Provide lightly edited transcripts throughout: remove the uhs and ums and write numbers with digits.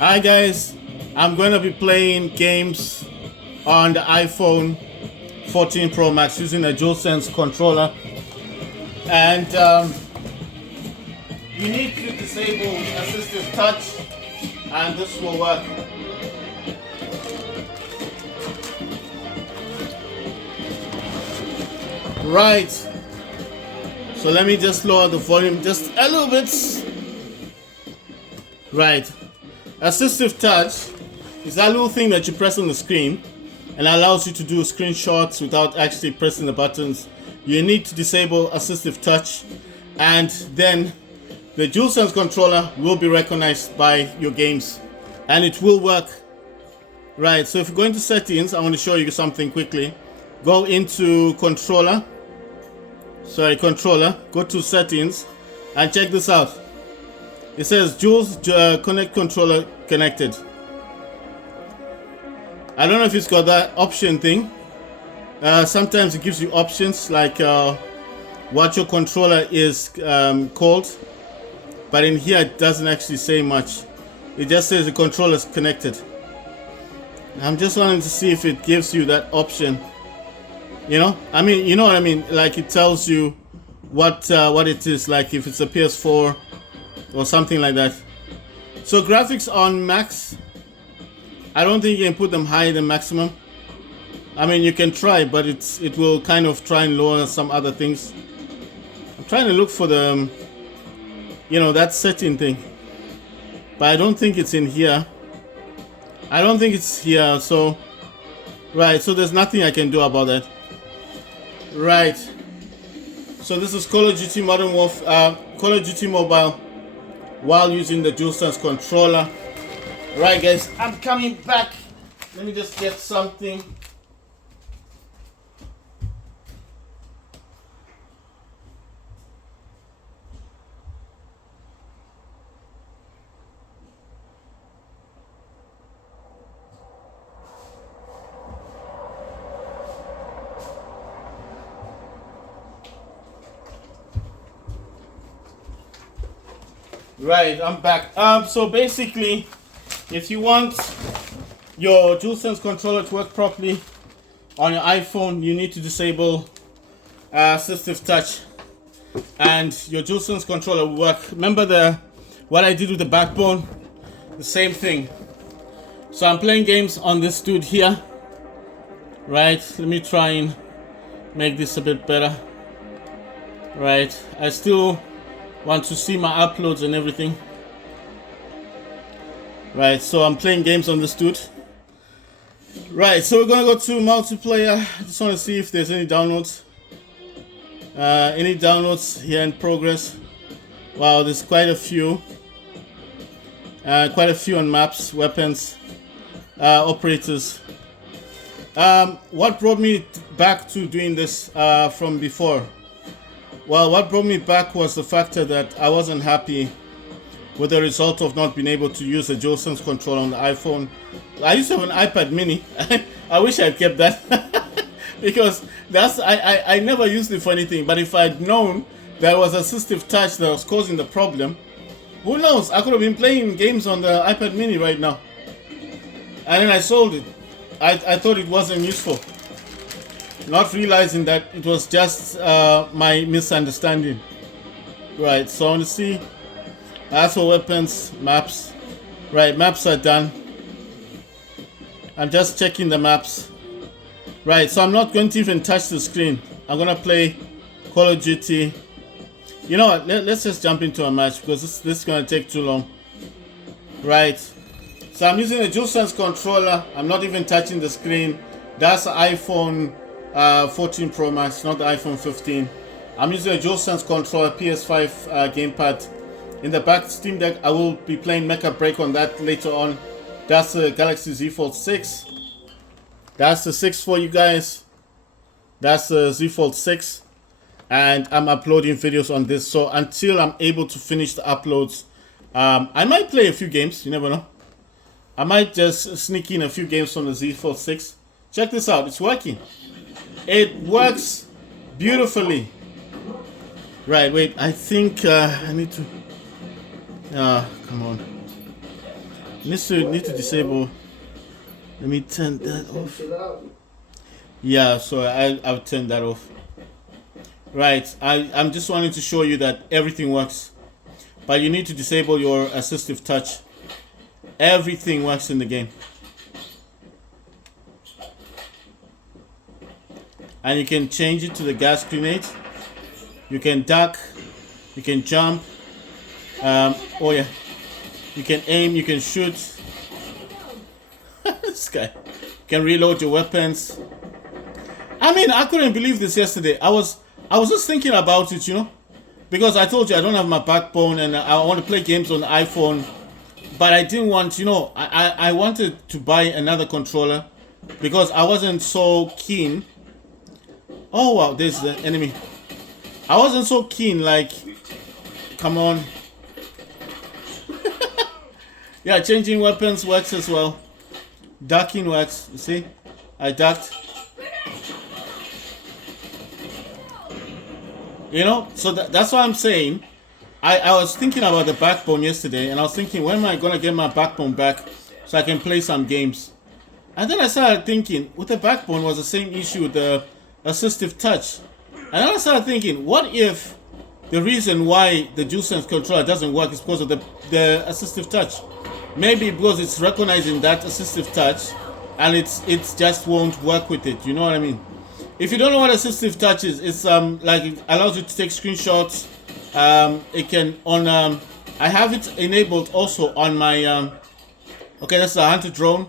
Hi guys, I'm going to be playing games on the iPhone 14 Pro Max using a DualSense controller, and you need to disable assistive touch, and this will work. Right, so let me just lower the volume just a little bit. Right, assistive touch is that little thing that you press on the screen and allows you to do screenshots without actually pressing the buttons. You need to disable assistive touch, and then the DualSense controller will be recognized by your games and it will work. Right, so if you go into settings, I want to show you something quickly. Go into controller, go to settings and check this out. It says Jules Connect controller connected. I don't know if it's got that option thing. Sometimes it gives you options like what your controller is called, but in here it doesn't actually say much. It just says the controller is connected. I'm just wanting to see if it gives you that option. You know what I mean? Like it tells you what it is, like if it's a PS4 or something like that. So graphics on max, I don't think you can put them higher than maximum. I mean, you can try, but it will kind of try and lower some other things. I'm trying to look for the, that setting thing, but I don't think it's in here. I don't think it's here. So, right. So there's nothing I can do about that. Right. So this is Call of Duty Modern Warfare, Call of Duty Mobile, while using the DualSense controller. Right, guys, I'm coming back. Let me just get something. Right, I'm back. So basically, if you want your DualSense controller to work properly on your iPhone, you need to disable assistive touch, and your DualSense controller will work. Remember what I did with the backbone? The same thing. So I'm playing games on this dude here. Right, let me try and make this a bit better. Right, I still want to see my uploads and everything. Right, so I'm playing games on this dude. Right, so we're gonna go to multiplayer. I just want to see if there's any downloads. Any downloads here in progress. Wow, there's quite a few. Quite a few on maps, weapons, operators. What brought me back to doing this from before? Well, what brought me back was the factor that I wasn't happy with the result of not being able to use the DualSense controller on the iPhone. I used to have an iPad mini. I wish I'd kept that because I never used it for anything. But if I'd known there was assistive touch that was causing the problem, who knows? I could have been playing games on the iPad mini right now. And then I sold it. I thought it wasn't useful, not realizing that it was just my misunderstanding. Right, so I want to see. As for weapons, maps. Right, maps are done. I'm just checking the maps. Right, so I'm not going to even touch the screen. I'm going to play Call of Duty. You know what, let's just jump into a match because this is going to take too long. Right, so I'm using a DualSense controller. I'm not even touching the screen. That's the iPhone 14 Pro Max, not the iPhone 15. I'm using a DualSense controller, PS5 gamepad. In the back Steam Deck, I will be playing Mecha Break on that later on. That's the Galaxy Z Fold 6. That's the 6 for you guys. That's the Z Fold 6. And I'm uploading videos on this. So until I'm able to finish the uploads, I might play a few games. You never know. I might just sneak in a few games from the Z Fold 6. Check this out. It's working. It works beautifully. Right, wait. I think I need to... come on. Need to disable. Let me turn that off. Yeah, so I'll turn that off. Right, I'm just wanting to show you that everything works. But you need to disable your assistive touch. Everything works in the game. And you can change it to the gas grenade. You can duck. You can jump. Oh yeah. You can aim. You can shoot. This guy. You can reload your weapons. I mean, I couldn't believe this yesterday. I was just thinking about it, you know, because I told you I don't have my backbone and I want to play games on the iPhone, but I didn't want, you know, I wanted to buy another controller because I wasn't so keen. Oh wow, there's the enemy. I wasn't so keen, like, come on. Yeah, changing weapons works as well. Ducking works, you see? I ducked. You know, so that's what I'm saying. I was thinking about the backbone yesterday, and I was thinking, when am I going to get my backbone back so I can play some games? And then I started thinking, with the backbone was the same issue with the assistive touch. And then I started thinking, what if the reason why the DualSense controller doesn't work is because of the assistive touch? Maybe because it's recognizing that assistive touch, and it just won't work with it. You know what I mean? If you don't know what assistive touch is, it's like it allows you to take screenshots. It can on I have it enabled also on my okay, that's a hunter drone.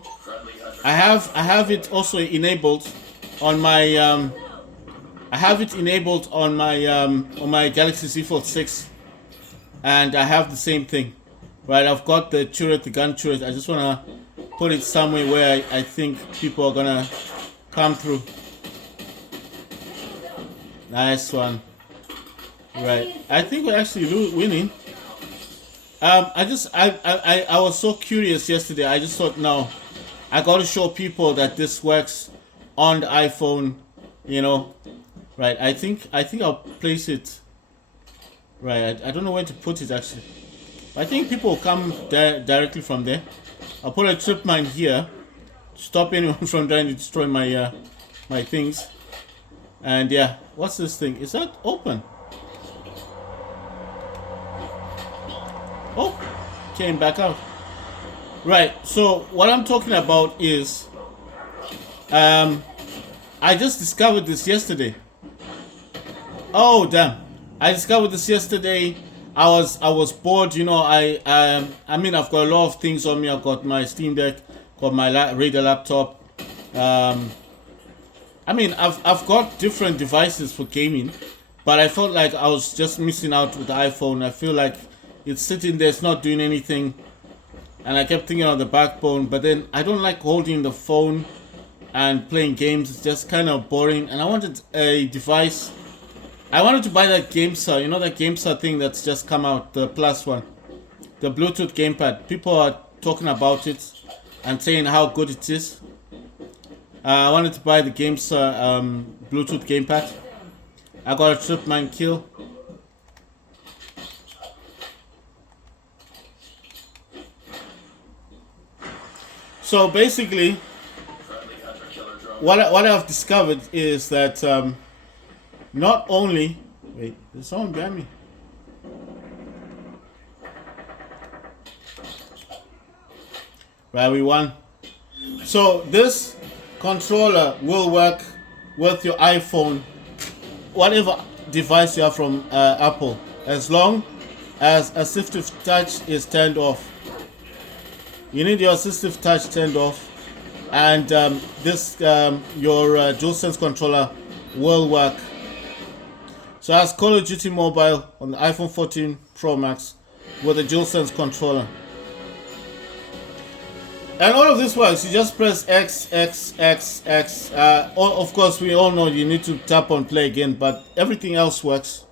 I have it also enabled on my I have it enabled on my Galaxy Z Fold 6, and I have the same thing. Right, I've got the turret, the gun turret. I just wanna put it somewhere where I think people are gonna come through. Nice one. Right, I think we're actually winning. I was so curious yesterday. I just thought, no, I got to show people that this works on the iPhone. You know, right? I think I'll place it. Right, I don't know where to put it actually. I think people will come directly from there. I'll put a trip mine here. Stop anyone from trying to destroy my my things. And yeah, what's this thing? Is that open? Oh, came back out. Right, so what I'm talking about is I just discovered this yesterday. Oh damn. I discovered this yesterday. I was bored, you know. I mean, I've got a lot of things on me. I've got my Steam Deck, got my Radar laptop. I mean, I've got different devices for gaming, but I felt like I was just missing out with the iPhone. I feel like it's sitting there, it's not doing anything, and I kept thinking of the backbone. But then I don't like holding the phone and playing games. It's just kind of boring, and I wanted a device. I wanted to buy that GameStar, you know, that GameStar thing that's just come out, the Plus one, the Bluetooth gamepad. People are talking about it and saying how good it is. I wanted to buy the GameStar Bluetooth gamepad. I got a trip mine kill. So basically, what I've discovered is that not only, wait, there's someone behind me. Right, we won. So this controller will work with your iPhone, whatever device you have from Apple, as long as assistive touch is turned off. You need your assistive touch turned off, and this your DualSense controller will work. So that's Call of Duty Mobile on the iPhone 14 Pro Max with a DualSense controller. And all of this works. You just press X, X, X, X. Of course, we all know you need to tap on play again, but everything else works.